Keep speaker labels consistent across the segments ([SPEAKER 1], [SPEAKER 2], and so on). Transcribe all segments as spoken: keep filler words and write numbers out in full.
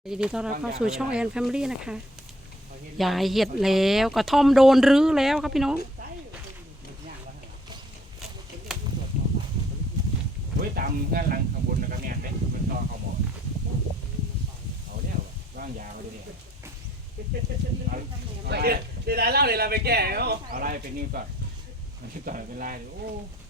[SPEAKER 1] ยินดีต้อนรับเข้าสู่ช่องแอนแฟมิลี่นะคะยายเห็ดแล้วกระท่อมโดนรื้อแล้วครับพี่น้อง
[SPEAKER 2] เฮ้ยตามเงื่อนหลังข้างบนนะครับเนี่ยเป็นมันต่อเขาหมดเขาเนี่ยว่างยาเขาเนี่ยเอาเดี๋ยวเล่าเดี๋ยวเราไปแก้เขาเอาไล่เป็นนิ้วก่อนมันนิ้วก่อนเป็นไล่โอ้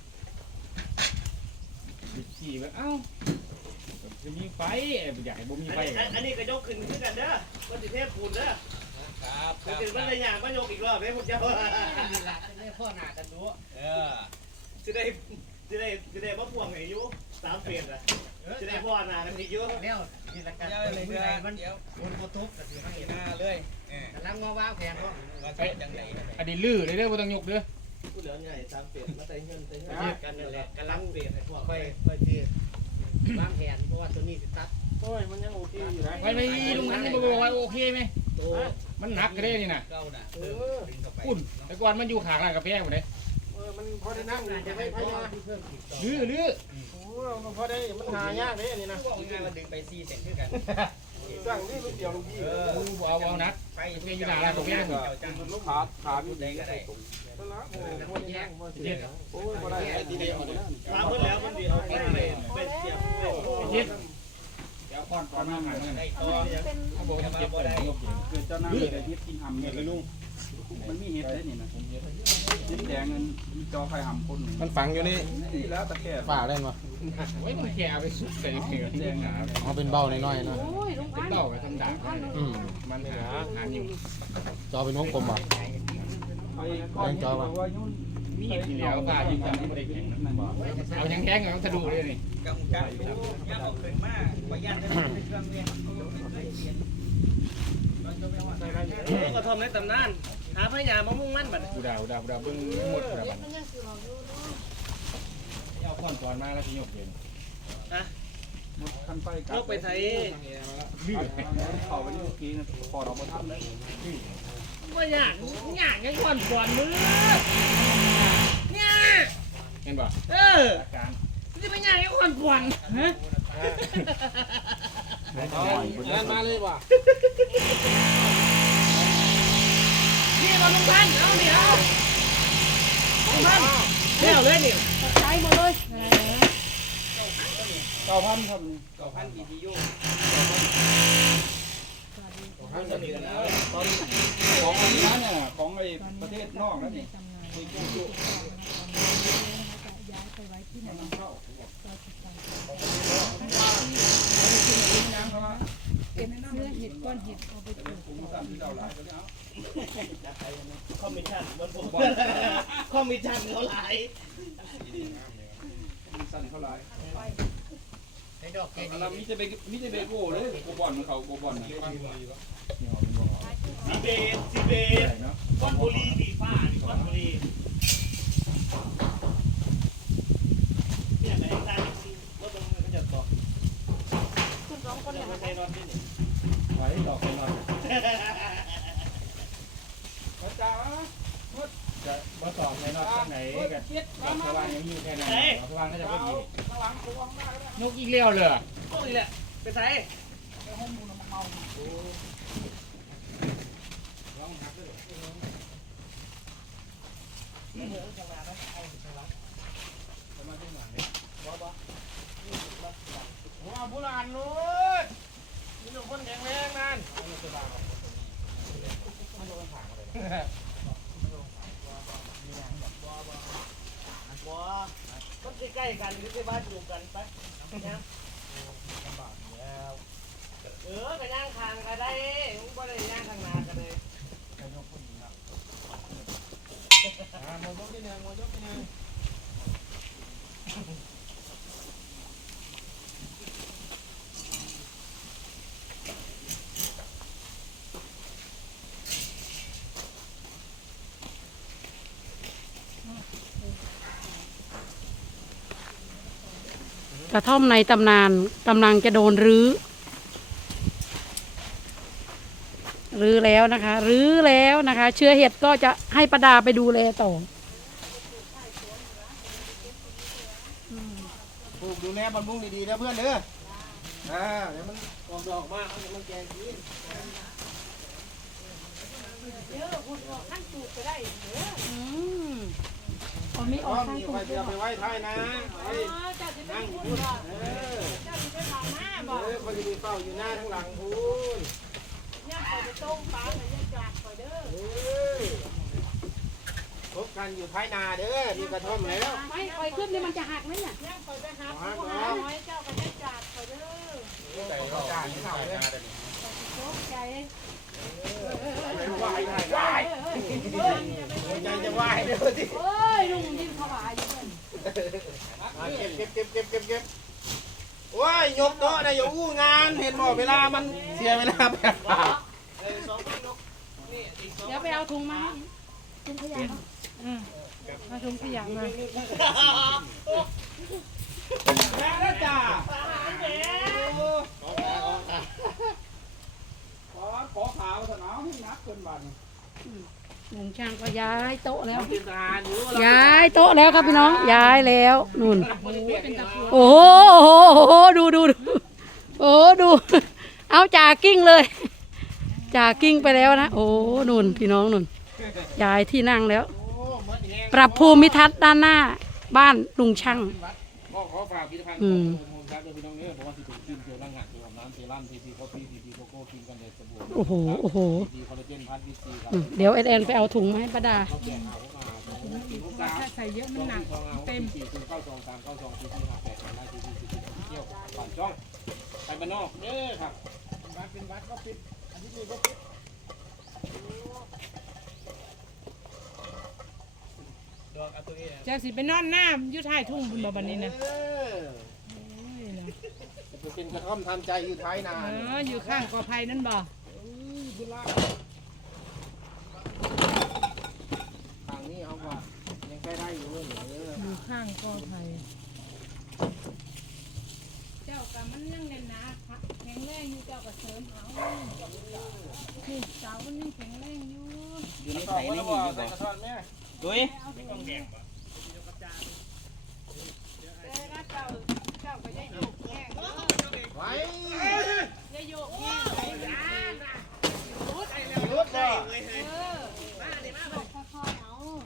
[SPEAKER 2] ดิจีแบบเอ้าจะมีไฟอยากให้บุ้มมีไฟ
[SPEAKER 3] อันนี้ก็ยกขึ้นขึ้นกันเด้อวันที่เทพปูนเด้อครับถึงมันเลยอย่างก็ยกอีกรอบเลยผมจะว่าจะได้พ่อหนากันดูเออจะได้จะได้จะได้พ่อพวงอายุสามเปียนอ่ะจะได้พ่อหนากันอีกเยอะเลี้ยวนี่ละกันเลยเมื่อไรมันเดี๋ยวคนกระทุบแต่ถือไม่เห็นหน้าเลยกำลังมาว้าวแขนก็
[SPEAKER 2] อันนี้ลื้อเลยเด้อไม่ต้องยกเด้อ
[SPEAKER 3] ผู้เหลือใหญ่สามเปียนมาใส่เงินใส่เงินกันนั่นแหละกำลังเปียนให้พวกค่อยค่อยทีวางแผนเพราะว่าตัวนี้สิตัด
[SPEAKER 2] โอ้ยมันยังโอเคอยู่นะไม่ไม่ลุงมันนี่บอกว่าโอเคไหมมันหนักกระเด้นี่นะอุ่นแต่ก่อนมันอยู่ขางร้านกาแฟหมดเลย
[SPEAKER 3] มันพอได้นั่งจะให้พยา
[SPEAKER 2] ลื้อลื้อ
[SPEAKER 3] โอ้มันพอได้มันหายากเลยอันนี้นะบอกง่ายมันดึงไปซีเซ็นขึ้นกันสั่งที่ลูกเดียวลูกพี่เออ
[SPEAKER 2] เอาเอานัดไปเพื่ออยู่หน้าร้านกาแฟหมด
[SPEAKER 3] ลูกขาขาอยู่ไหนก็ได้โอ้ยพอได้ทีเดียวมาเพิ่มแล้วมันดีเอาไปเป็นเสียบ
[SPEAKER 2] เป็นเดี๋ยวก่อนก่อนมาหาเงินเขาบอกว่าเก็บไว้ได้
[SPEAKER 4] เกิดเจ้าหน้าที่เฮ็ดกินหำเนี่ยลุงมันมีเฮ็ดได้นี่นะยิ้มแดงเงินจอไฟหำคน
[SPEAKER 5] มันฝังอยู่นี่
[SPEAKER 4] นี่แล้วตะแคร่
[SPEAKER 5] ฝ่าได้ไหม
[SPEAKER 2] โอ้ยมันแก่ไปสุดใส่เกลือแดงหนา
[SPEAKER 5] เอาเป็นเบ้าน้อยๆนะ
[SPEAKER 2] เป็นเบ้าไปทำด่างมันหาหาอยู่
[SPEAKER 5] จอเป็นวงกลมป่ะ
[SPEAKER 4] แดงจอป่ะ
[SPEAKER 2] มีทีแล้วฝ่ายิงจังไม่ได้แข็งเอายังแข็งเอาสะดุเลยนี่
[SPEAKER 3] กำกับย่าเอาขึ้นมาประหยัดได้เครื่องเนี่ยกระทอมในตำนานหาพญามะม่วงมันบัด
[SPEAKER 2] กูดาวดาวดาวเบิ้งหมดแล้วเอาก้อนตอนมาแล้วที่ยกเย็น
[SPEAKER 3] นะ
[SPEAKER 4] คันไฟ
[SPEAKER 3] ยกไปใส่
[SPEAKER 4] ดื้อเขาไปนี่เมื่อกี้นะพอเราไปทำเลย
[SPEAKER 3] ว่าอยากอยากยังก่อนก่อนมือเนี่ย
[SPEAKER 2] เห็นป่ะ
[SPEAKER 3] เออจะไปอยากยังก่อนก่อนฮะ
[SPEAKER 5] มาเลยว่ะ
[SPEAKER 3] นี่มาลุงพันเอาเดี๋ยวลุงพันเดี๋ยวเลยนี่
[SPEAKER 1] ใช้หมดเลย
[SPEAKER 4] เก้าพันครับ
[SPEAKER 3] เก้าพันบีทียู
[SPEAKER 4] ของอันนี้เนี่ยของไอ้ประเทศนอกแล้วนี่
[SPEAKER 1] เก็บเนื้อเห็ดก้อนเห็ดเอาไปปลูก
[SPEAKER 3] คอมมิชชั่นบนผมคอมมิชชั่นเขาหลาย
[SPEAKER 4] สั่นเท่าไหร่เรามิจะไปมิจะไปโก้เลยโกบอลมันเขาโกบอลนะ
[SPEAKER 3] ซีเบสซีเบสก้อนบุรีดีฟ้าก้อนบุรีเนี่ยไหนตาว่าตรงนี้มันจะต่อ
[SPEAKER 1] คุณสองคนเนี่ย
[SPEAKER 3] ไม่ใช่นอนที่นี่
[SPEAKER 2] ไว้ดอกไปนอน
[SPEAKER 4] พระเจ้า
[SPEAKER 2] จะมาสอบในนอกข้างไหนกันดอกสว่างยังอยู่แค่ไหนดอกสว่างน่าจะพอดีนกอีกเลี้ยวเลย
[SPEAKER 3] พวกนี้แหละไปใส่ว้าวโบราณเลยมีหนุ่มคนแข็งแรงนั่นว้าต้องใกล้ๆกันหรือใกล้บ้านอยู่กันไปนะเออกระย่างคางก็ได้มึงบ่ได้ย่างข้างหน้ากันเลยมอยกที่หนึ่งมอยกที่หนึ่ง
[SPEAKER 1] กระท่อมในตำนานกำลังจะโดนรื้อรื้อแล้วนะคะรื้อแล้วนะคะเชื้อเห็ดก็จะให้ประดาไปดูแลต่อ
[SPEAKER 3] ปลูกดูแลบำรุงดีๆนะเพื่อนเด้ออ่าเดี๋ยวมันโตออกดอกมากเอาอย่างมันแกงกิน
[SPEAKER 1] เยอะหุ่นออกขั้นจูบก็ได้เยอะอืมพอมีอ
[SPEAKER 3] อ๋
[SPEAKER 1] อ
[SPEAKER 3] อก
[SPEAKER 1] ขั้น
[SPEAKER 3] มี
[SPEAKER 1] จูบ
[SPEAKER 3] ไว้เดี๋ยวไปไว้ท้ายนะ
[SPEAKER 1] เอ
[SPEAKER 3] ไว้
[SPEAKER 1] อเจ้าจะได้
[SPEAKER 3] นั่งอ
[SPEAKER 1] หุ่
[SPEAKER 3] ยู่
[SPEAKER 1] น
[SPEAKER 3] พูด
[SPEAKER 1] บ่
[SPEAKER 3] เออ
[SPEAKER 1] เจ้าจะได้มองหน้าบ่
[SPEAKER 3] เออเขาจะมีเฝ้าอยู่หน้าทั้งหลังพูน
[SPEAKER 1] ย่างไปจะต้มปลาไปย่างจากไปเด้อ
[SPEAKER 3] เออพบกันอยู่ท้ายนาเด้อมีกระท่อมแล้ว
[SPEAKER 1] ไม่คอยขึ้นนี่มันจะหักไหมเนี่ยย่างไปไปหาผู้หาน้อยเจ้าก็ได้จากไปเด้อ
[SPEAKER 3] ใส่ข้าวจานนี่เขาเลย
[SPEAKER 1] โชคใจ
[SPEAKER 3] ไหว้ไหว้หัวใจจะไหว้เด้อสิ
[SPEAKER 1] เอ้ยลุงยิ้มเข้ามาอยู่เพิ่น
[SPEAKER 3] เก็บเก็บเก็บเก็บเก็บเก็บโอ้ยยกโต๊ะนะอย่าอู้งานเห็นบอกเวลามันเสียเวลาแบบสองคนยกนี่อีกสอง
[SPEAKER 1] เดี๋ยวไปเอาถุงมาให้ถุงขยะเนาะอืมเอาถุงขยะมา
[SPEAKER 3] แล้วจ้า
[SPEAKER 4] ขอขอขาวสนาวให้นักเกินบัน
[SPEAKER 1] ลุงช่างก็ย้ายโต๊ะแล้ว
[SPEAKER 3] เป็นทหารอยู่
[SPEAKER 1] ย้ายโต๊ะแล้วครับพี่น้องย้ายแล้วนู่น
[SPEAKER 3] เป็นตะปู
[SPEAKER 1] โอ้โหโอ้โหดูดูดูโอ้ดู เอาจ่ากิ้งเลยจ่ากิ้งไปแล้วนะโอ้นุ่นพี่น้องนุ่นย้ายที่นั่งแล้ว ปรับภูมิทัศน์ด้านหน้าบ้านลุงช่าง
[SPEAKER 2] ก็ขอฝากพิพิธภัณฑ์
[SPEAKER 1] อืม
[SPEAKER 2] โฮมครับเดี๋ยวพี่น้องเนี่ยบอกว่าที่ถูกกินเกี่ยวร่างหักเกี่ยวกับน้ำเซรั่มทีทีคอฟฟี่ทีทีโกโก้กินกันเด็ดสบู่
[SPEAKER 1] โอ้โหโอ้โห
[SPEAKER 2] ทีทีคอลลาเจนพัทวิซีครับ
[SPEAKER 1] อืมเดี๋ยวเอ็นเอ็นไปเอาถุงมาให้ป้าดา
[SPEAKER 2] ก็แกะเอาเข้ามาสองสี่ลูกสาว
[SPEAKER 1] ถ้าใส่เยอะมันหนัก
[SPEAKER 2] เต็มสี่คูณเก้าสองสามเก้าสองสี่สี่ห้าแปดไล่ทีทีสี่สี่เที่ยวผ่านช่องไปบ้านนอกเด้อครับวัดเป็นวัดก็ปิดอันนี้ก็ปิด
[SPEAKER 3] ดอกเอาตัวนี้
[SPEAKER 6] เจ้าสิไปนอนหน้าอยู่ท้ายทุ่งบุญบ่บัดนี้นะ
[SPEAKER 3] เออจะเป็นกระท่อมทำใจอยู่ท้ายนา
[SPEAKER 6] เอออยู่ข้างกอไผ่นั่นบ่
[SPEAKER 3] ทางนี้เอาว่ายังใช้ได้อยู่เลยเออ
[SPEAKER 6] อยู่ข้างกอไผ่เจ้ากับมันยังแน่นหนาแข็งแรงอยู่เจ้าก็เสริมเอานี่เสามันยังแข็งแรงอยู่
[SPEAKER 3] อยู่ในใส่ในหินอยู่ก่อนดุย
[SPEAKER 6] แต่ถ้าเจ้าเจ้าก็อย่าโยกแห้งเด้อ
[SPEAKER 3] ไว้
[SPEAKER 6] อย่าโยกแห้งไปยาน่ะ
[SPEAKER 3] รถได้
[SPEAKER 6] เออมาดิมาบอกค่อยๆเอา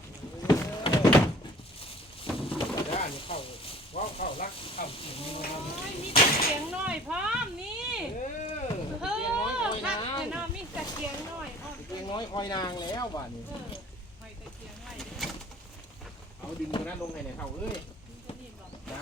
[SPEAKER 3] ด้านนี้เข้าว้าวเข้ารักเข้า
[SPEAKER 6] โอ้ยมีตะเกียงน้อยพร้อมนี่
[SPEAKER 3] เออ
[SPEAKER 6] เอ
[SPEAKER 3] เตียงน้อย
[SPEAKER 6] อ
[SPEAKER 3] คอย
[SPEAKER 6] พั
[SPEAKER 3] นาก ง
[SPEAKER 6] แต่เนาะมีตะเกียงน้อยพร้อม
[SPEAKER 3] เตียงน้อยคอยนางแล้วบ้านนี้
[SPEAKER 6] เออหอยตะเกียงไว้เด้อ
[SPEAKER 3] เอาดึงตัวนั้นลงให้หน่อยเข้าเอ้ย
[SPEAKER 6] ตัวนี้บอก
[SPEAKER 3] จ้า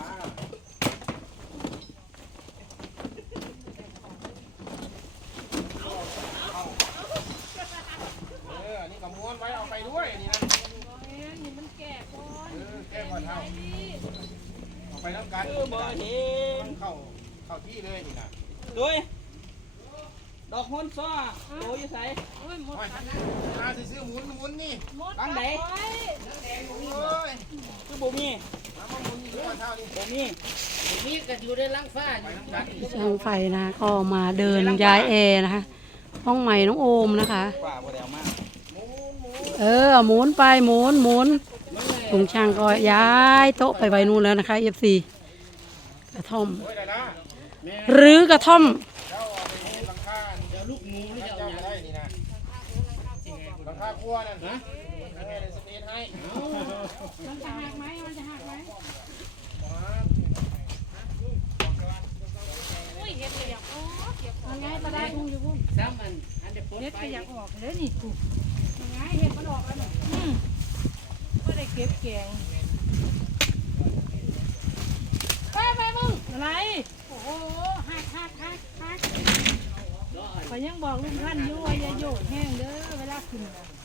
[SPEAKER 3] เออนี่ก็ม้วนไว้เอาไปด้วยนี่นะ
[SPEAKER 6] บอกเอ้ยนี่มันแก่ก่อน
[SPEAKER 3] เออแก้ก่อนเท่า
[SPEAKER 6] ไอ้นี่
[SPEAKER 3] เอาไปน้ำกัน
[SPEAKER 5] เออบ่เห็น
[SPEAKER 3] เข้าเข้าที่เลยนี่นะ
[SPEAKER 5] ด้วยดอกฮอนซ้อโตอยู่ไส
[SPEAKER 6] โอ้ยหมด
[SPEAKER 3] โอ้ย
[SPEAKER 6] กัน
[SPEAKER 3] มาซื้อหมุนหมุนนี่
[SPEAKER 6] หมด
[SPEAKER 5] ตั้งไหน
[SPEAKER 6] ไว้
[SPEAKER 3] โอ้ย
[SPEAKER 5] คือบ่มี
[SPEAKER 3] มามาหมุนนี่ก่อนเท่านี้
[SPEAKER 5] บ่มี
[SPEAKER 2] นี่ก็อยู่ในลังฟ้า
[SPEAKER 3] ไปน้ำกัน
[SPEAKER 1] ช่างไฟนะก็มาเดินย้ายแอร์นะคะ ห้องใหม่น้องโอมนะคะ
[SPEAKER 5] กว่าบ่ได้เอามา
[SPEAKER 1] เออหมุนไปหมุนหมุนลุงช่างก็ย้ายโต๊ะไปไว้นู่นแล้วนะคะเอฟซีกระท่อม
[SPEAKER 3] โอ้ยได้ละ
[SPEAKER 1] หรือกระท่อม
[SPEAKER 3] เจ้าเอาไปหลังคาเดี๋ยวลูกหมูนี่จะเอาไปได้นี่นะหลังคาครัวนั่นนะยังไงเลยสเปนให้
[SPEAKER 1] มันจะหักไหมมันจะหักไหม
[SPEAKER 6] อุ้ยเฮ็ดไปอยากออกเก็บ
[SPEAKER 1] ยังไงปลาได้พุงอยู่พุ่ง
[SPEAKER 2] ซ้ำอันอันเดี๋ยว
[SPEAKER 6] เฮ็ดไปอยากออกเลยนี่กู
[SPEAKER 1] ยังไงเห็ดมันออกแล้วหนู
[SPEAKER 6] อืมบ่ได้เก็บแกง
[SPEAKER 1] ไปไปมึง
[SPEAKER 6] อะไร
[SPEAKER 1] โอ้โหหักหักหักหัก
[SPEAKER 6] ข่อยยังบอกลุงท่านอยู่ว่าอย่าโยกแห้งเด้อเวลาขึ้นน่ะ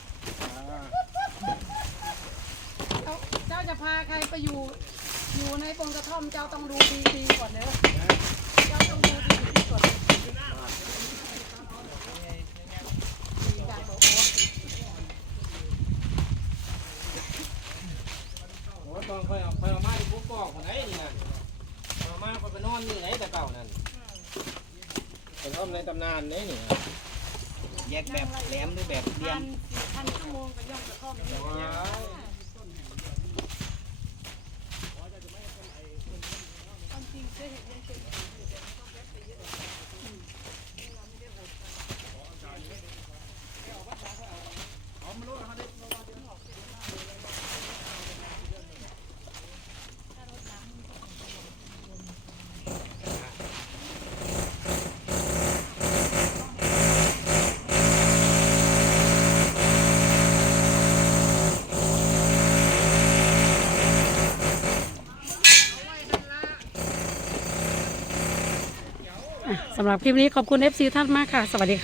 [SPEAKER 1] เจ้าเจ้าจะพาใครไปอยู่ อยู่ในบนกระท่อมเจ้าต้องดูดีๆก่อนเด้อเจ้าต้องดูดีๆก่อนดีกันโอ้โห
[SPEAKER 3] โอ้ตอนค่อยเอาค่อยเอามาที่ปุ๊กกอกคนไหนนี่นะเอามาไปนอนนี่ไหนแต่เก่านั่นเป็นห้องในตำนานนี่นี่
[SPEAKER 5] แยกแบบแหลมหรือแบบเรีย
[SPEAKER 6] พั
[SPEAKER 5] ม
[SPEAKER 6] นสี่พันชั่วโมงก็ย่อมกระท่อมนี่
[SPEAKER 3] ว้าย
[SPEAKER 6] ความจริงเคยเห็นยังเป็นอยู่แต่มันต้องแวะไปเยอะ
[SPEAKER 1] อ่ะสำหรับคลิปนี้ขอบคุณ เอฟ ซี ท่านมากค่ะ สวัสดีค่ะ